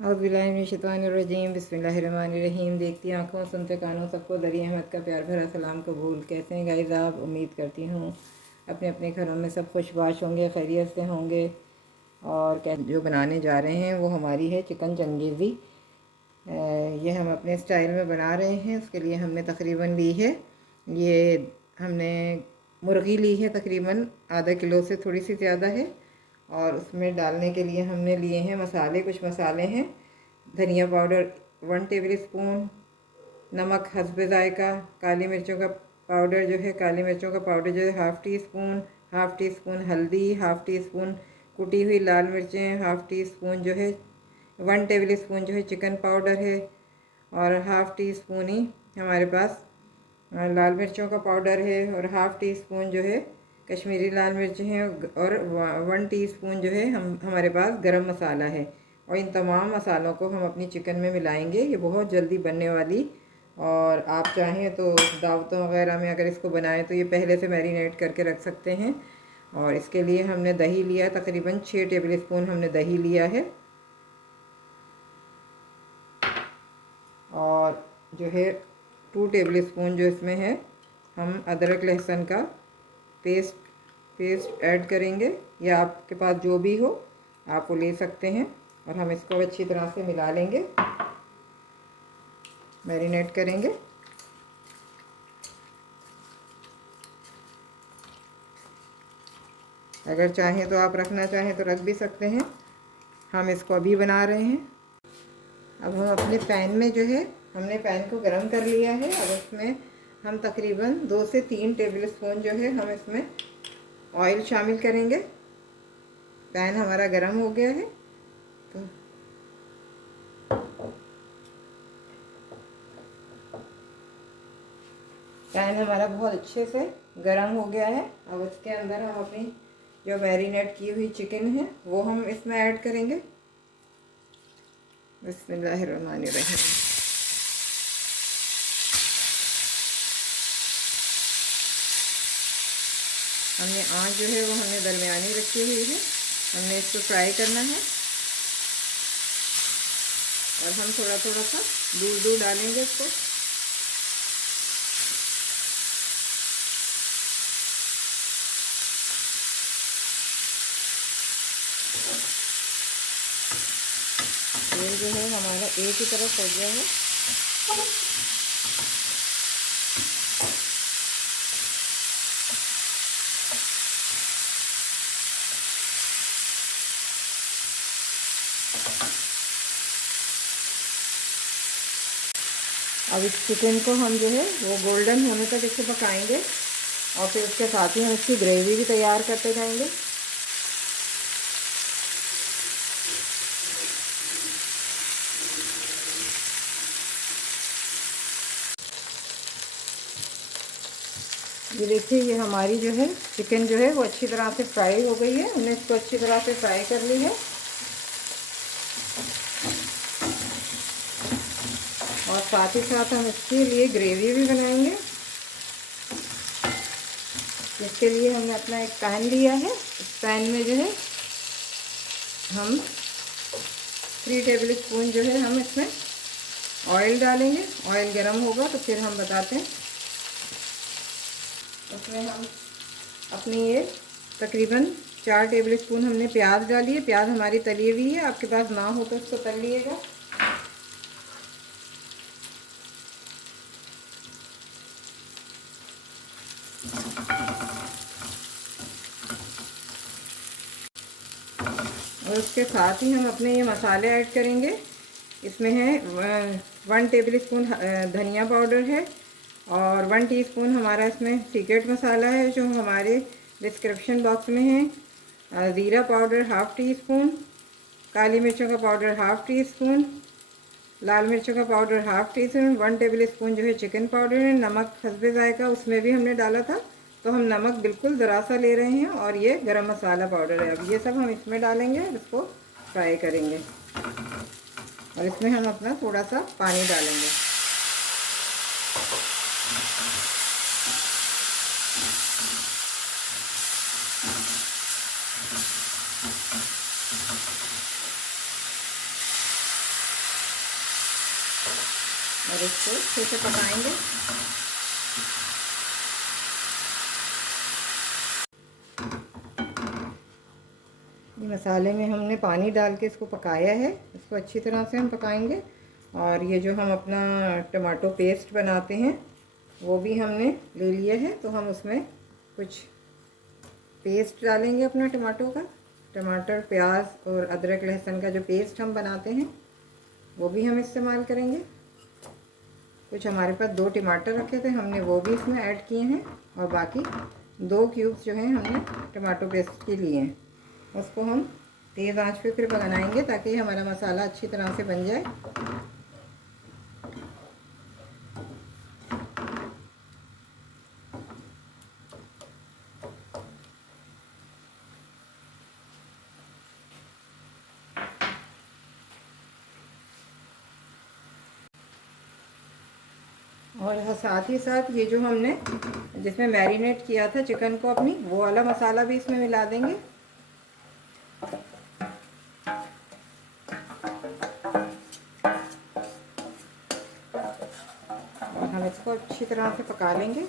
औज़ुबिल्लाहिमिनश्शैतानिर्रजीम बिस्मिल्लाहिर्रहमानिर्रहीम। देखती आंखों सुनते कानों सबको दरी अहमद का प्यार भरा सलाम कबूल। कैसे हैं गाइस आप? उम्मीद करती हूँ अपने अपने घरों में सब खुशबाश होंगे, खैरियत से होंगे। और जो बनाने जा रहे हैं वो हमारी है चिकन चंगेज़ी। ये हम अपने स्टाइल में बना रहे हैं। उसके लिए हमने तकरीबन ली है, ये हमने मुर्गी ली है तकरीबन आधा किलो से थोड़ी सी ज़्यादा है। और उसमें डालने के लिए हमने लिए हैं मसाले। कुछ मसाले हैं, धनिया पाउडर 1 टेबल स्पून, नमक हस्बे ज़ायका, काली मिर्चों का पाउडर जो है, काली मिर्चों का पाउडर जो है हाफ़ टी स्पून हल्दी, हाफ़ टी स्पून कुटी हुई लाल मिर्चें, हाफ़ टी स्पून जो है 1 टेबल स्पून जो है चिकन पाउडर है, और हाफ़ टी स्पून ही हमारे पास लाल मिर्चों का पाउडर है, और हाफ़ टी स्पून जो है कश्मीरी लाल मिर्च हैं, और 1 टीस्पून जो है हमारे पास गरम मसाला है। और इन तमाम मसालों को हम अपनी चिकन में मिलाएंगे। ये बहुत जल्दी बनने वाली, और आप चाहें तो दावतों वगैरह में अगर इसको बनाएं तो ये पहले से मैरिनेट करके रख सकते हैं। और इसके लिए हमने दही लिया, तकरीबन 6 टेबल स्पून हमने दही लिया है। और जो है 2 टेबल स्पून जो इसमें है हम अदरक लहसुन का पेस्ट ऐड करेंगे, या आपके पास जो भी हो आप वो ले सकते हैं। और हम इसको अच्छी तरह से मिला लेंगे, मैरिनेट करेंगे। अगर चाहें तो आप रखना चाहें तो रख भी सकते हैं। हम इसको अभी बना रहे हैं। अब हम अपने पैन में जो है, हमने पैन को गरम कर लिया है। अब इसमें हम तकरीबन 2 से 3 टेबल स्पून जो है हम इसमें ऑयल शामिल करेंगे। पैन हमारा गरम हो गया है, तो पैन हमारा बहुत अच्छे से गरम हो गया है। अब इसके अंदर हम अपनी जो मैरिनेट की हुई चिकन है वो हम इसमें ऐड करेंगे। बिस्मिल्लाहिर्रहमानिर्रहीम। हमने आँच जो है वो हमने दरमियानी रखी हुई है। हमने इसको फ्राई करना है, और हम थोड़ा थोड़ा सा दूर डालेंगे इसको। तेल जो है हमारा एक ही तरफ हो गया है। अब इस चिकन को हम जो है वो गोल्डन होने तक इसे पकाएंगे, और फिर उसके साथ ही हम इसकी ग्रेवी भी तैयार करते जाएंगे। ये देखिए, ये हमारी जो है चिकन जो है वो अच्छी तरह से फ्राई हो गई है। हमने इसको अच्छी तरह से फ्राई कर ली है। और साथ ही साथ हम इसके लिए ग्रेवी भी बनाएंगे, जिसके लिए हमने अपना एक पैन लिया है। इस पैन में जो है हम 3 टेबल स्पून जो है हम इसमें ऑयल डालेंगे। ऑयल गर्म होगा तो फिर हम बताते हैं। उसमें हम अपनी ये तकरीबन 4 टेबल स्पून हमने प्याज डाली है। प्याज हमारी तली हुई है, आपके पास ना हो तो इसको तल लीजिएगा। और उसके साथ ही हम अपने ये मसाले ऐड करेंगे। इसमें है 1 टेबल स्पून धनिया पाउडर है, और 1 टीस्पून हमारा इसमें सीक्रेट मसाला है जो हमारे डिस्क्रिप्शन बॉक्स में है। ज़ीरा पाउडर हाफ़ टी स्पून, काली मिर्चों का पाउडर हाफ़ टी स्पून, लाल मिर्चों का powder half tea spoon, 1 table spoon जो है चिकन पाउडर है। नमक हस्बे ज़ायका, उसमें भी हमने डाला था, तो हम नमक बिल्कुल ज़रा सा ले रहे हैं। और ये गरम मसाला पाउडर है। अब ये सब हम इसमें डालेंगे, इसको फ्राई करेंगे, और इसमें हम अपना थोड़ा सा पानी डालेंगे। और इसको अच्छे से पकाएंगे। मसाले में हमने पानी डाल के इसको पकाया है, इसको अच्छी तरह से हम पकाएंगे। और ये जो हम अपना टमाटो पेस्ट बनाते हैं वो भी हमने ले लिया है, तो हम उसमें कुछ पेस्ट डालेंगे अपना टमाटो का। टमाटर, प्याज और अदरक लहसुन का जो पेस्ट हम बनाते हैं वो भी हम इस्तेमाल करेंगे। कुछ हमारे पास 2 टमाटर रखे थे, हमने वो भी इसमें ऐड किए हैं। और बाकी 2 क्यूब्स जो हैं हमने टमाटो पेस्ट के लिए हैं। उसको हम तेज़ आंच पे फिर बनाएंगे ताकि हमारा मसाला अच्छी तरह से बन जाए। और साथ ही साथ ये जो हमने जिसमें मैरिनेट किया था चिकन को अपनी, वो वाला मसाला भी इसमें मिला देंगे। और हम इसको अच्छी तरह से पका लेंगे।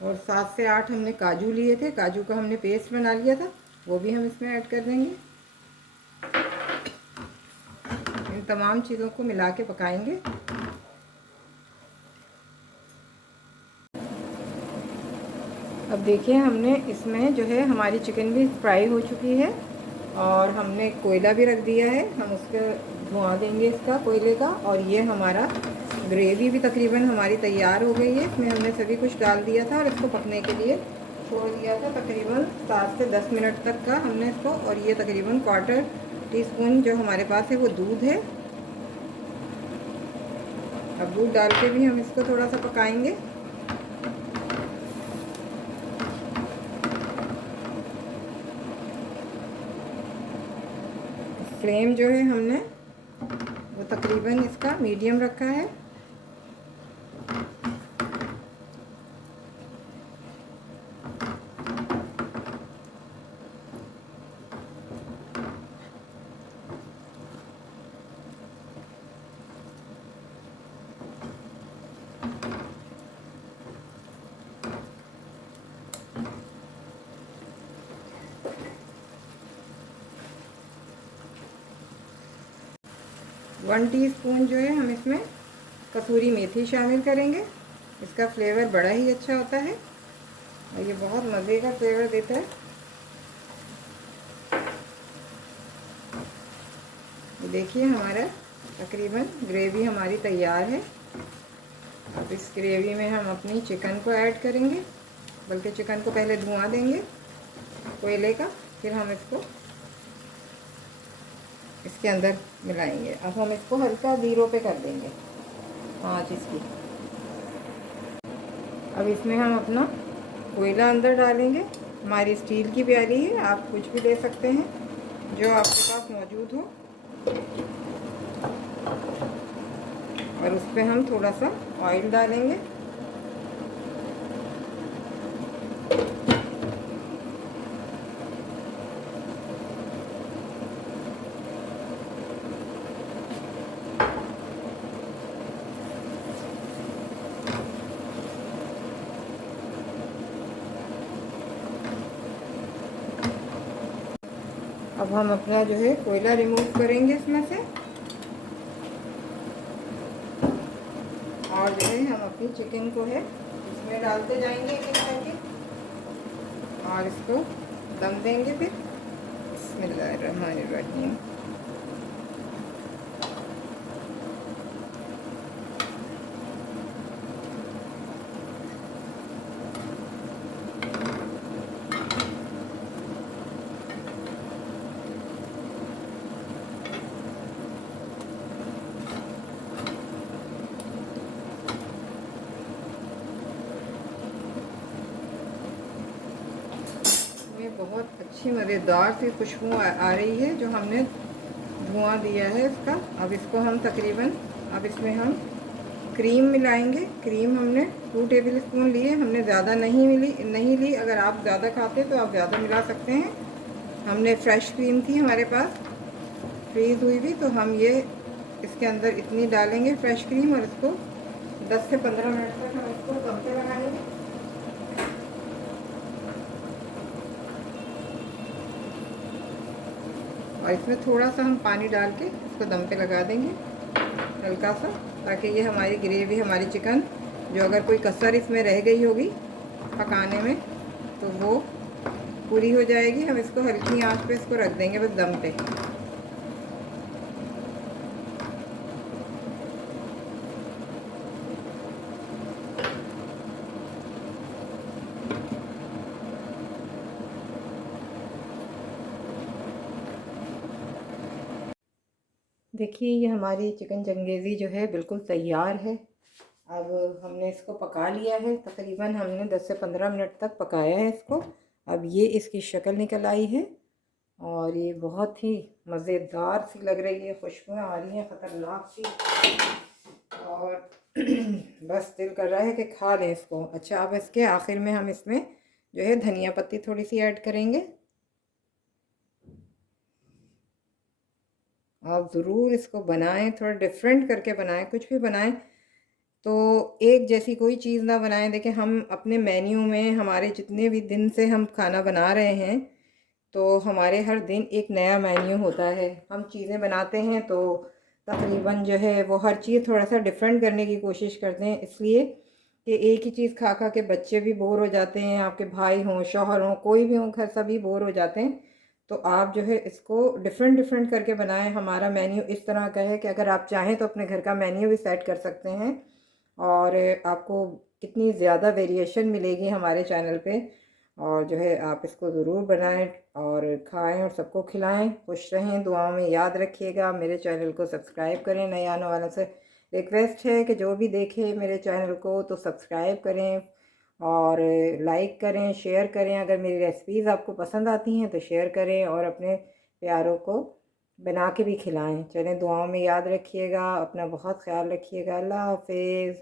और 7 से 8 हमने काजू लिए थे, काजू का हमने पेस्ट बना लिया था, वो भी हम इसमें ऐड कर देंगे। इन तमाम चीज़ों को मिला के पकाएंगे। अब देखिए हमने इसमें जो है हमारी चिकन भी फ्राई हो चुकी है और हमने कोयला भी रख दिया है, हम उसके धुआं देंगे इसका कोयले का। और ये हमारा ग्रेवी भी तकरीबन हमारी तैयार हो गई है। इसमें हमने सभी कुछ डाल दिया था और इसको पकने के लिए छोड़ दिया था तकरीबन 7 से 10 मिनट तक का हमने इसको। और ये तकरीबन 1/4 टीस्पून जो हमारे पास है वो दूध है। अब दूध डाल के भी हम इसको थोड़ा सा पकाएंगे। फ्लेम जो है हमने वो तकरीबन इसका मीडियम रखा है। वन टीस्पून जो है हम इसमें कसूरी मेथी शामिल करेंगे। इसका फ्लेवर बड़ा ही अच्छा होता है और ये बहुत मज़े का फ्लेवर देता है। देखिए हमारा तकरीबन ग्रेवी हमारी तैयार है। अब इस ग्रेवी में हम अपनी चिकन को ऐड करेंगे, बल्कि चिकन को पहले धुआं देंगे कोयले का, फिर हम इसको इसके अंदर मिलाएंगे। अब हम इसको हल्का 0 पे कर देंगे आँच इसकी। अब इसमें हम अपना कोयला अंदर डालेंगे। हमारी स्टील की प्याली है, आप कुछ भी ले सकते हैं जो आपके पास मौजूद हो। और उस पर हम थोड़ा सा ऑयल डालेंगे। अब हम अपना जो है कोयला रिमूव करेंगे इसमें से और जो है हम अपनी चिकन को है इसमें डालते जाएंगे एक एक करके और इसको दम देंगे। फिर बिस्मिल्लाहिर्रहमानिर्रहीम। बहुत अच्छी मज़ेदार सी खुशबू आ रही है जो हमने धुआं दिया है इसका। अब इसको हम तकरीबन अब इसमें हम क्रीम मिलाएंगे। क्रीम हमने 2 टेबल स्पून लिए, हमने ज़्यादा नहीं ली। अगर आप ज़्यादा खाते तो आप ज़्यादा मिला सकते हैं। हमने फ्रेश क्रीम थी हमारे पास फ्रीज़ हुई भी, तो हम ये इसके अंदर इतनी डालेंगे फ्रेश क्रीम, और इसको 10 से 15 मिनट तक हम इसको दम पे लगाएंगे। और इसमें थोड़ा सा हम पानी डाल के इसको दम पे लगा देंगे हल्का सा, ताकि ये हमारी ग्रेवी, हमारी चिकन जो अगर कोई कसर इसमें रह गई होगी पकाने में तो वो पूरी हो जाएगी। हम इसको हल्की आंच पे इसको रख देंगे बस दम पे। देखिए ये हमारी चिकन चंगेज़ी जो है बिल्कुल तैयार है। अब हमने इसको पका लिया है, तकरीबन हमने 10 से 15 मिनट तक पकाया है इसको। अब ये इसकी शक्ल निकल आई है और ये बहुत ही मज़ेदार सी लग रही है, खुशबू आ रही है ख़तरनाक सी, और बस दिल कर रहा है कि खा लें इसको। अच्छा, अब इसके आखिर में हम इसमें जो है धनिया पत्ती थोड़ी सी ऐड करेंगे। आप ज़रूर इसको बनाएं, थोड़ा डिफरेंट करके बनाएं, कुछ भी बनाएं तो एक जैसी कोई चीज़ ना बनाएं। देखें, हम अपने मेन्यू में हमारे जितने भी दिन से हम खाना बना रहे हैं तो हमारे हर दिन एक नया मेन्यू होता है। हम चीज़ें बनाते हैं तो तकरीबन जो है वो हर चीज़ थोड़ा सा डिफरेंट करने की कोशिश करते हैं, इसलिए कि एक ही चीज़ खा खा के बच्चे भी बोर हो जाते हैं, आपके भाई हों, शौहर हों, कोई भी हो, घर सभी बोर हो जाते हैं। तो आप जो है इसको डिफरेंट डिफरेंट करके बनाएं। हमारा मेन्यू इस तरह का है कि अगर आप चाहें तो अपने घर का मेन्यू भी सेट कर सकते हैं और आपको कितनी ज़्यादा वेरिएशन मिलेगी हमारे चैनल पे। और जो है आप इसको ज़रूर बनाएं और खाएं और सबको खिलाएं। खुश रहें, दुआओं में याद रखिएगा। मेरे चैनल को सब्सक्राइब करें। नए आने वालों से रिक्वेस्ट है कि जो भी देखे मेरे चैनल को तो सब्सक्राइब करें और लाइक करें, शेयर करें। अगर मेरी रेसिपीज़ आपको पसंद आती हैं तो शेयर करें और अपने प्यारों को बना के भी खिलाएं। चलें, दुआओं में याद रखिएगा, अपना बहुत ख्याल रखिएगा। अल्लाह हाफिज़।